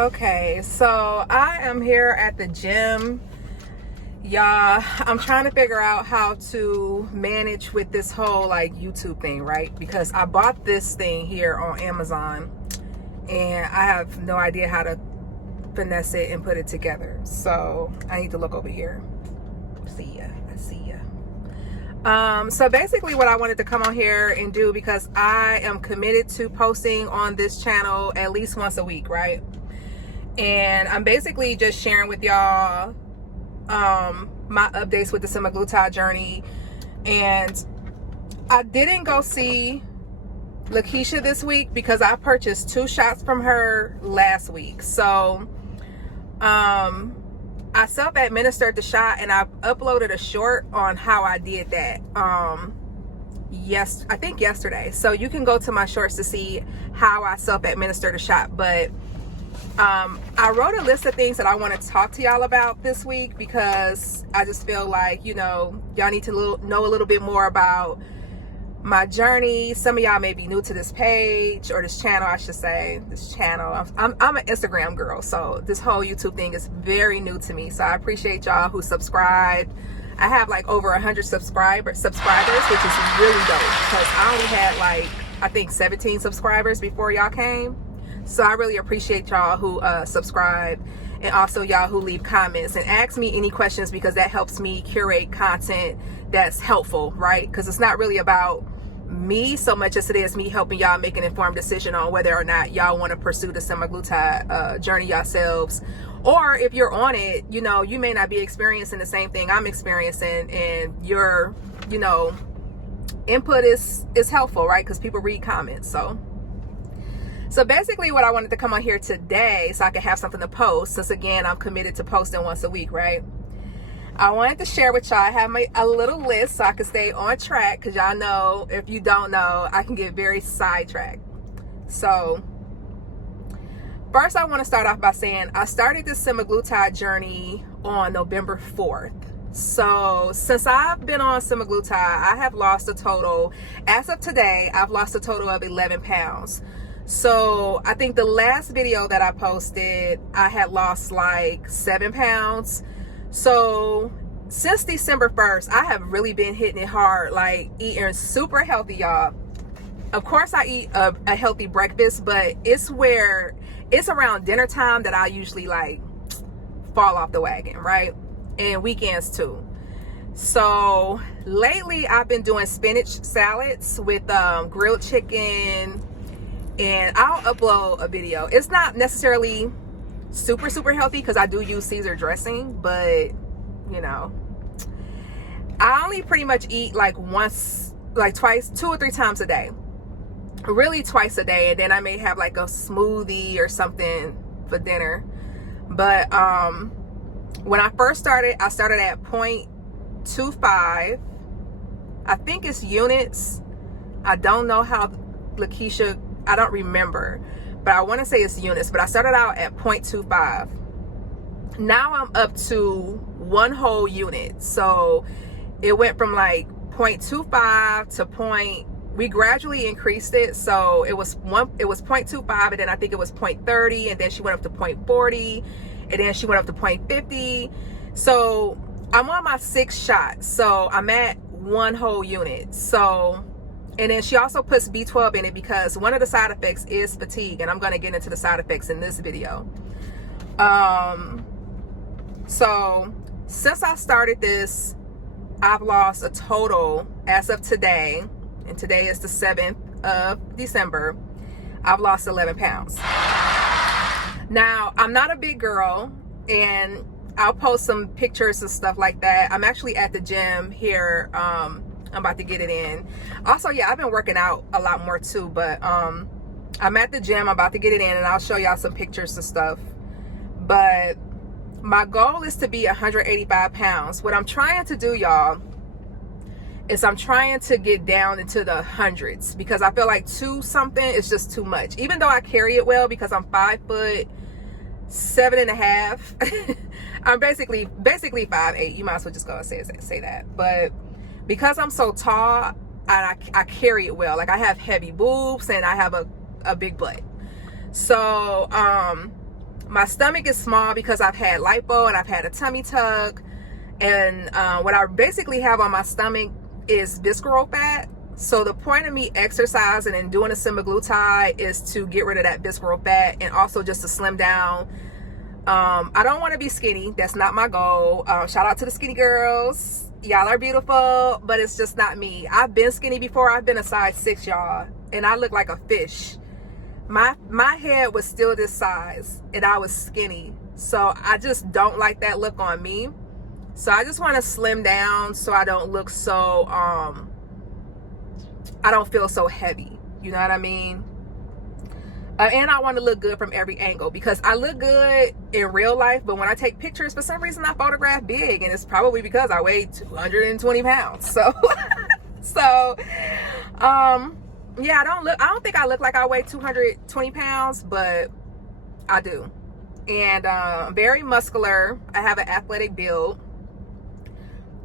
Okay, so I am here at the gym, y'all. I'm trying to figure out how to manage with this whole like YouTube thing, right? Because I bought this thing here on Amazon and I have no idea how to finesse it and put it together. So I need to look over here. See ya. I see ya. So basically what I wanted to come on here and do, because I am committed to posting on this channel at least once a week, right? And I'm basically just sharing with y'all my updates with the semaglutide journey. And I didn't go see Lakeisha this week because I purchased 2 shots from her last week. So I self-administered the shot, and I uploaded a short on how I did that I think yesterday. So you can go to my shorts to see how I self-administered a shot. But I wrote a list of things that I want to talk to y'all about this week, because I just feel like, you know, y'all need to know a little bit more about my journey. Some of y'all may be new to this page, or this channel, I should say. This channel, I'm an Instagram girl, so this whole YouTube thing is very new to me. So I appreciate y'all who subscribed. I have like over 100 subscribers, which is really dope, because I only had like, I think 17 subscribers before y'all came. So I really appreciate y'all who subscribe, and also y'all who leave comments and ask me any questions, because that helps me curate content that's helpful, right? Because it's not really about me so much as it is me helping y'all make an informed decision on whether or not y'all want to pursue the semaglutide journey yourselves. Or if you're on it, you know, you may not be experiencing the same thing I'm experiencing, and your, you know, input is helpful, right? Because people read comments. So basically what I wanted to come on here today, so I could have something to post, since again I'm committed to posting once a week, right? I wanted to share with y'all, I have a little list so I can stay on track, because y'all know, if you don't know, I can get very sidetracked. So first I want to start off by saying I started this semaglutide journey on November 4th. So since I've been on semaglutide, I have lost a total, as of today, I've lost a total of 11 pounds. So I think the last video that I posted, I had lost like 7 pounds. So since December 1st, I have really been hitting it hard, like eating super healthy, y'all. Of course I eat a healthy breakfast, but it's around dinner time that I usually like fall off the wagon, right? And weekends too. So lately I've been doing spinach salads with grilled chicken, and I'll upload a video. It's not necessarily super healthy because I do use Caesar dressing, but you know, I only pretty much eat like twice, 2 or 3 times a day, really twice a day, and then I may have like a smoothie or something for dinner. But when I first started, I started at 0.25. I think it's units. I don't know how Lakeisha, I don't remember, but I want to say it's units. But I started out at 0.25. Now I'm up to 1 whole unit. So it went from like 0.25 to we gradually increased it. So it was 0.25, and then I think it was 0.30, and then she went up to 0.40, and then she went up to 0.50. So I'm on my 6th shot. So I'm at 1 whole unit. So, and then she also puts B12 in it, because one of the side effects is fatigue, and I'm going to get into the side effects in this video. So since I started this, I've lost a total, as of today, and today is the 7th of December, I've lost 11 pounds. Now, I'm not a big girl, and I'll post some pictures and stuff like that. I'm actually at the gym here. I'm about to get it in. Also, yeah, I've been working out a lot more too, but I'm at the gym. I'm about to get it in, and I'll show y'all some pictures and stuff. But my goal is to be 185 pounds. What I'm trying to do, y'all, is I'm trying to get down into the hundreds, because I feel like 2 something is just too much. Even though I carry it well, because I'm 5'7.5". I'm basically 5'8". You might as well just go and say that. But because I'm so tall, I carry it well. Like, I have heavy boobs, and I have a big butt. So my stomach is small because I've had lipo and I've had a tummy tuck. And what I basically have on my stomach is visceral fat. So the point of me exercising and doing a semaglutide is to get rid of that visceral fat and also just to slim down. I don't want to be skinny. That's not my goal. Shout out to the skinny girls. Y'all are beautiful, but it's just not me. I've been skinny before. I've been a size 6, y'all, and I look like a fish. My head was still this size and I was skinny. So I just don't like that look on me. So I just want to slim down so I don't look so, I don't feel so heavy. You know what I mean? And I want to look good from every angle because I look good in real life, but when I take pictures, for some reason I photograph big, and it's probably because I weigh 220 pounds. So, yeah, I don't think I look like I weigh 220 pounds, but I do. And very muscular. I have an athletic build.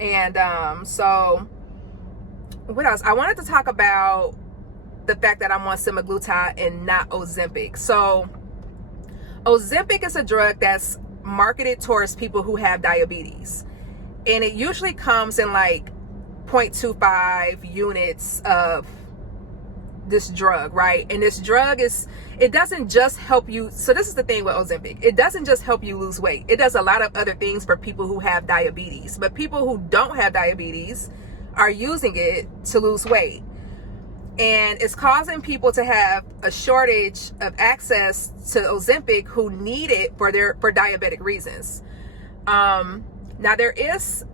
And so what else? I wanted to talk about the fact that I'm on semaglutide and not Ozempic. So Ozempic is a drug that's marketed towards people who have diabetes. And it usually comes in like 0.25 units of this drug, right? And this drug it doesn't just help you. So this is the thing with Ozempic. It doesn't just help you lose weight. It does a lot of other things for people who have diabetes. But people who don't have diabetes are using it to lose weight. And it's causing people to have a shortage of access to Ozempic who need it for diabetic reasons. Now there is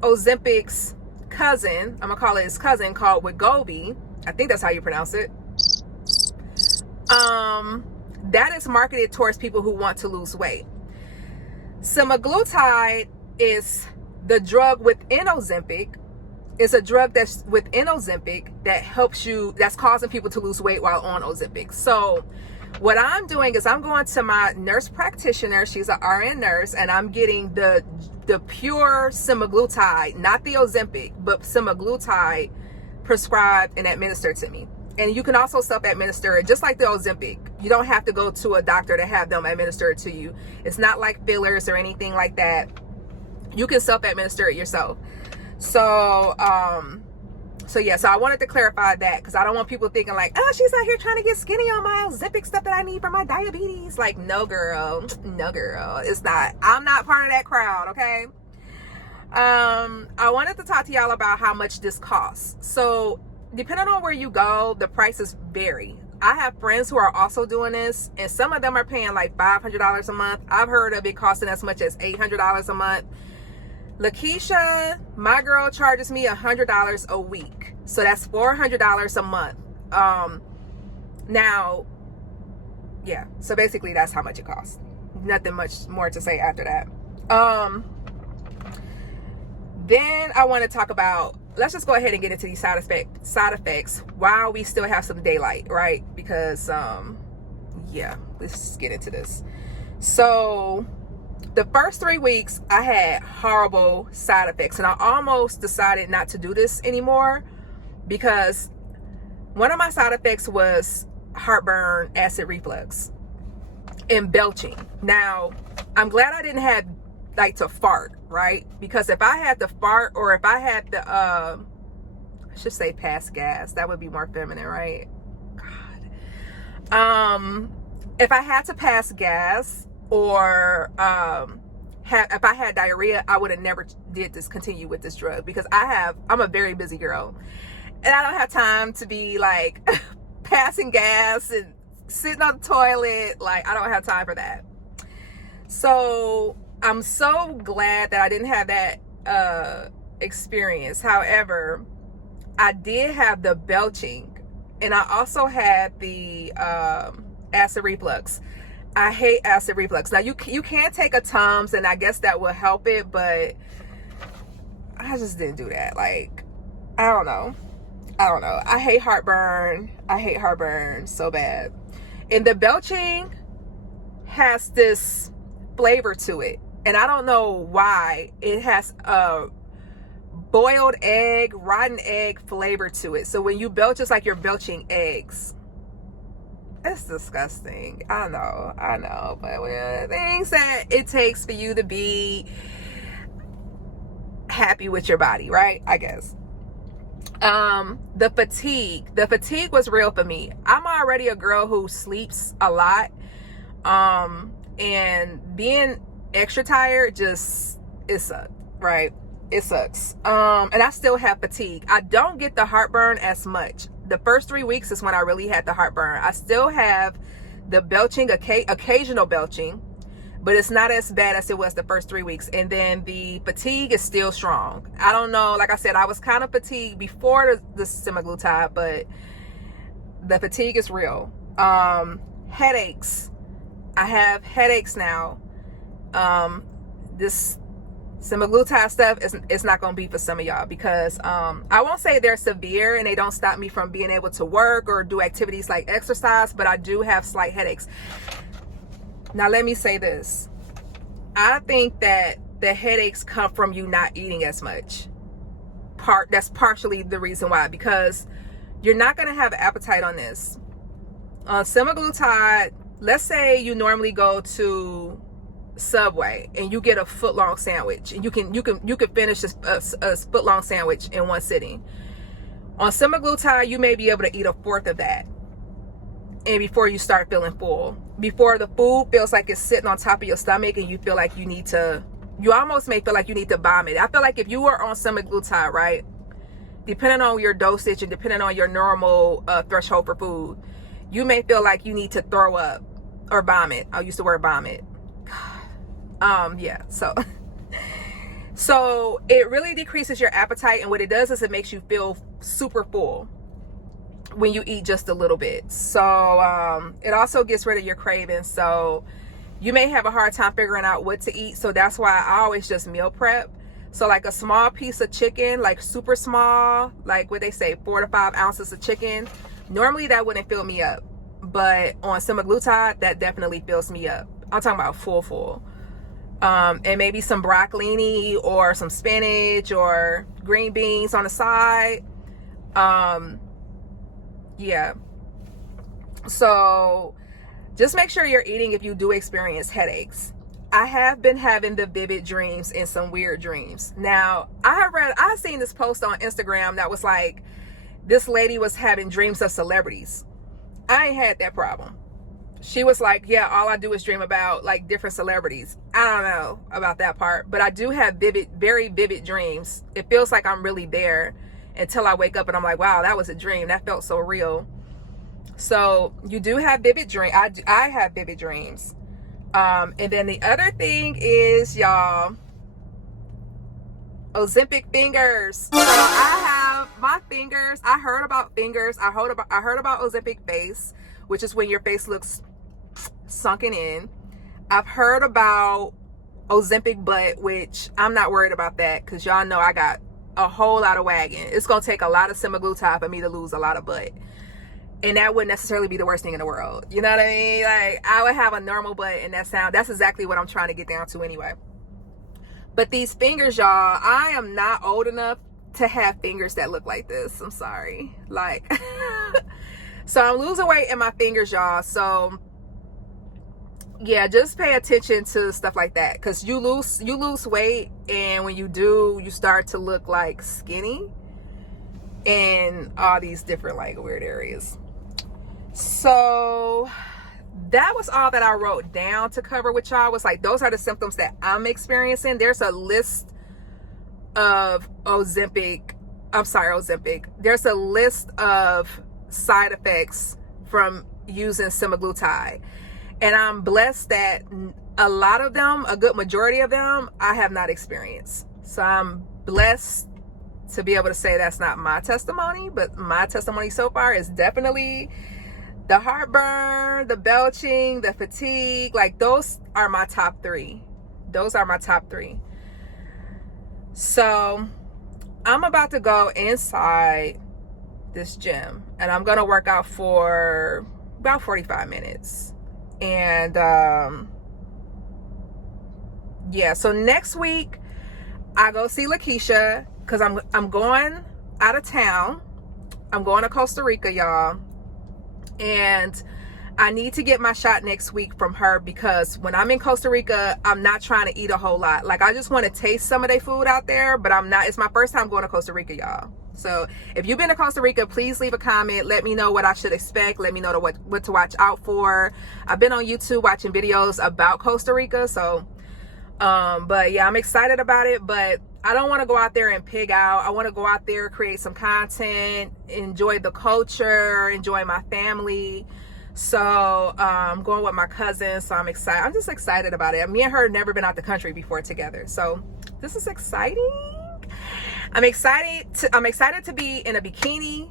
Ozempic's cousin, I'm gonna call it his cousin, called Wegovy. I think that's how you pronounce it. That is marketed towards people who want to lose weight. Semaglutide is the drug within Ozempic. It's a drug that's within Ozempic that helps you, that's causing people to lose weight while on Ozempic. So what I'm doing is I'm going to my nurse practitioner. She's an RN nurse, and I'm getting the pure semaglutide, not the Ozempic, but semaglutide prescribed and administered to me. And you can also self-administer it just like the Ozempic. You don't have to go to a doctor to have them administer it to you. It's not like fillers or anything like that. You can self-administer it yourself. So yeah, so I wanted to clarify that because I don't want people thinking like, oh, she's out here trying to get skinny on my Ozempic stuff that I need for my diabetes. Like, no, girl, it's not. I'm not part of that crowd, okay? I wanted to talk to y'all about how much this costs. So depending on where you go, the prices vary. I have friends who are also doing this, and some of them are paying like $500 a month. I've heard of it costing as much as $800 a month. Lakeisha, my girl, charges me $100 a week. So that's $400 a month. Now, yeah, so basically that's how much it costs. Nothing much more to say after that. Then I want to talk about, let's just go ahead and get into these side effects while we still have some daylight, right? Because, yeah, let's just get into this. So the first 3 weeks I had horrible side effects, and I almost decided not to do this anymore because one of my side effects was heartburn, acid reflux, and belching. Now, I'm glad I didn't have like to fart, right? Because if I had to fart, or if I had to, I should say pass gas, that would be more feminine, right? God. If I had to pass gas, or if I had diarrhea, I would have never did continue with this drug because I'm a very busy girl, and I don't have time to be like passing gas and sitting on the toilet. Like, I don't have time for that. So I'm so glad that I didn't have that experience. However, I did have the belching, and I also had the acid reflux. I hate acid reflux. Now you can take a Tums, and I guess that will help it, but I just didn't do that. Like, I don't know. I hate heartburn. I hate heartburn so bad. And the belching has this flavor to it, and I don't know why. It has a boiled egg, rotten egg flavor to it. So when you belch, it's like you're belching eggs. it's disgusting. I know. But the things that it takes for you to be happy with your body, right? I guess. The fatigue was real for me. I'm already a girl who sleeps a lot. And being extra tired it sucks, right? It sucks. And I still have fatigue. I don't get the heartburn as much. The first 3 weeks is when I really had the heartburn. I still have the belching, occasional belching, but it's not as bad as it was the first 3 weeks. And then the fatigue is still strong. I don't know. Like I said, I was kind of fatigued before the semaglutide, but the fatigue is real. Headaches. I have headaches now. This semaglutide stuff is not going to be for some of y'all, because I won't say they're severe and they don't stop me from being able to work or do activities like exercise, but I do have slight headaches. Now let me say this. I think that the headaches come from you not eating as much. That's partially the reason why, because you're not going to have appetite on this. On semaglutide, let's say you normally go to Subway and you get a foot-long sandwich, and you can finish a foot-long sandwich in one sitting. On semaglutide, you may be able to eat a fourth of that, and before you start feeling full, before the food feels like it's sitting on top of your stomach and you feel like you almost may feel like you need to vomit. I feel like if you were on semaglutide, right, depending on your dosage and depending on your normal threshold for food, you may feel like you need to throw up or vomit. I'll use the word vomit. Yeah, so it really decreases your appetite, and what it does is it makes you feel super full when you eat just a little bit. So it also gets rid of your cravings, so you may have a hard time figuring out what to eat. So that's why I always just meal prep. So like a small piece of chicken, like super small, like what they say, 4 to 5 ounces of chicken, normally that wouldn't fill me up, but on semaglutide that definitely fills me up. I'm talking about full. And maybe some broccoli or some spinach or green beans on the side. Yeah. So just make sure you're eating if you do experience headaches. I have been having the vivid dreams and some weird dreams. Now, I seen this post on Instagram that was like, this lady was having dreams of celebrities. I ain't had that problem. She was like, yeah, all I do is dream about like different celebrities. I don't know about that part, but I do have very vivid dreams. It feels like I'm really there until I wake up and I'm like, wow, that was a dream. That felt so real. So you do have vivid dreams. I have vivid dreams. And then the other thing is, y'all, Ozempic fingers. So I have my fingers. I heard about fingers. I heard about Ozempic face, which is when your face looks sunken in. I've heard about Ozempic butt, which I'm not worried about that, because y'all know I got a whole lot of wagon. It's gonna take a lot of semaglutide for me to lose a lot of butt, and that wouldn't necessarily be the worst thing in the world. You know what I mean? Like, I would have a normal butt, and that's exactly what I'm trying to get down to anyway. But these fingers, y'all, I am not old enough to have fingers that look like this. I'm sorry. Like, so I'm losing weight in my fingers, y'all. So yeah, just pay attention to stuff like that, because you lose weight, and when you do, you start to look like skinny in all these different like weird areas. So that was all that I wrote down to cover with y'all. Was like, those are the symptoms that I'm experiencing. There's a list of Ozempic. There's a list of side effects from using semaglutide, and I'm blessed that a lot of them, a good majority of them, I have not experienced. So I'm blessed to be able to say that's not my testimony, but my testimony so far is definitely the heartburn, the belching, the fatigue. Like, those are my top 3. So I'm about to go inside this gym, and I'm gonna work out for about 45 minutes. And yeah, so next week I go see Lakeisha, because I'm going out of town. I'm going to Costa Rica, y'all, and I need to get my shot next week from her, because when I'm in Costa Rica, I'm not trying to eat a whole lot. Like, I just want to taste some of their food out there, but I'm not. It's my first time going to Costa Rica, y'all. So if you've been to Costa Rica, please leave a comment. Let me know what I should expect. Let me know what to watch out for. I've been on YouTube watching videos about Costa Rica. So, but yeah, I'm excited about it, but I don't want to go out there and pig out. I want to go out there, create some content, enjoy the culture, enjoy my family. So I'm going with my cousin, so I'm excited. I'm just excited about it. Me and her have never been out the country before together, so this is exciting. I'm excited to be in a bikini,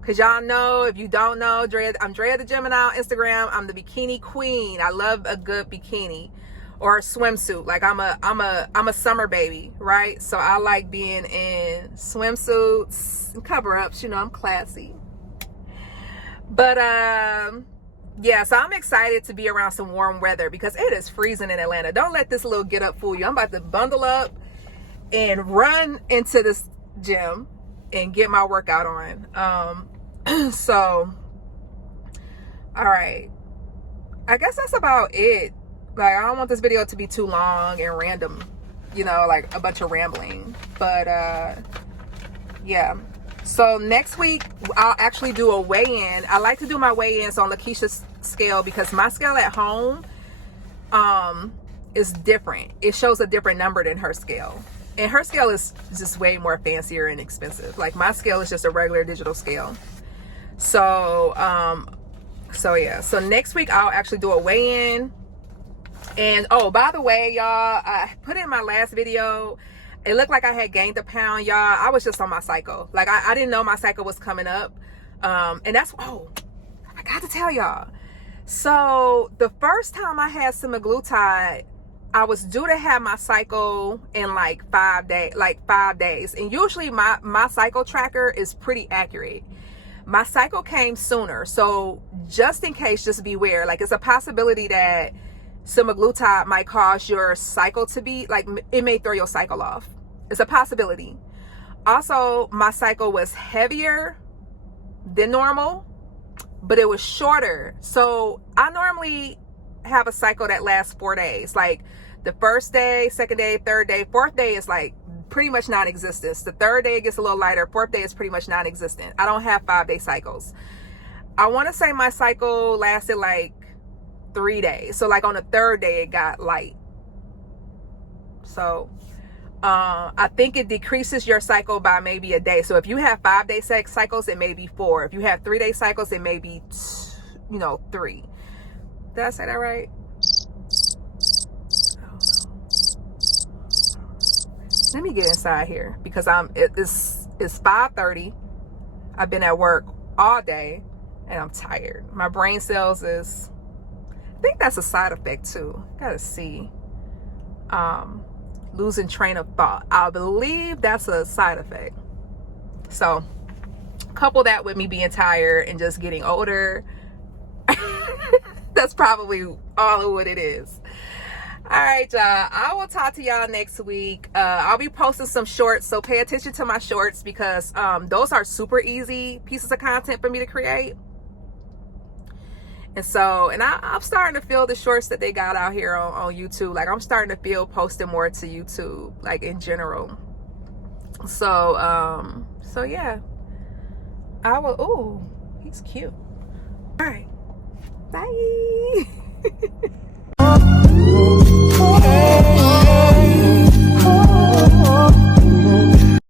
because y'all know, if you don't know, I'm Drea the Gemini on Instagram. I'm the bikini queen. I love a good bikini or a swimsuit. Like, I'm a summer baby, right? So I like being in swimsuits and cover-ups. You know, I'm classy. But yeah, so I'm excited to be around some warm weather, because it is freezing in Atlanta. Don't let this little get up fool you. I'm about to bundle up and run into this gym and get my workout on. So all right, I guess that's about it. Like, I don't want this video to be too long and random, you know, like a bunch of rambling. But yeah. So next week, I'll actually do a weigh-in. I like to do my weigh-ins on Lakeisha's scale, because my scale at home is different. It shows a different number than her scale. And her scale is just way more fancier and expensive. Like, my scale is just a regular digital scale. So, so yeah. So next week, I'll actually do a weigh-in. And, oh, by the way, y'all, I put in my last video, it looked like I had gained a pound, y'all. I was just on my cycle. Like, I didn't know my cycle was coming up. And that's, oh, I got to tell y'all. So the first time I had semaglutide, I was due to have my cycle in like 5 days. And usually my cycle tracker is pretty accurate. My cycle came sooner. So just in case, just beware. Like, it's a possibility that semaglutide might cause your cycle to be, like, it may throw your cycle off. It's a possibility. Also, my cycle was heavier than normal, but it was shorter. So I normally have a cycle that lasts 4 days. Like, the first day, second day, third day, fourth day is like pretty much non-existent. The third day it gets a little lighter. Fourth day is pretty much non-existent. I don't have 5-day cycles. I want to say my cycle lasted like 3 days. So like on the third day it got light. So I think it decreases your cycle by maybe a day. So if you have 5-day cycles, it may be 4. If you have 3-day cycles, it may be 3. Did I say that right? Let me get inside here, because it's 5:30. I've been at work all day and I'm tired. My brain cells is, I think that's a side effect too. Gotta see. Losing train of thought. I believe that's a side effect. So couple that with me being tired and just getting older. That's probably all of what it is. All right, y'all. I will talk to y'all next week. I'll be posting some shorts, so pay attention to my shorts, because those are super easy pieces of content for me to create. And so, and I'm starting to feel the shorts that they got out here on YouTube. Like, I'm starting to feel posting more to YouTube, like, in general. So, so yeah. I will, ooh, he's cute. All right. Bye.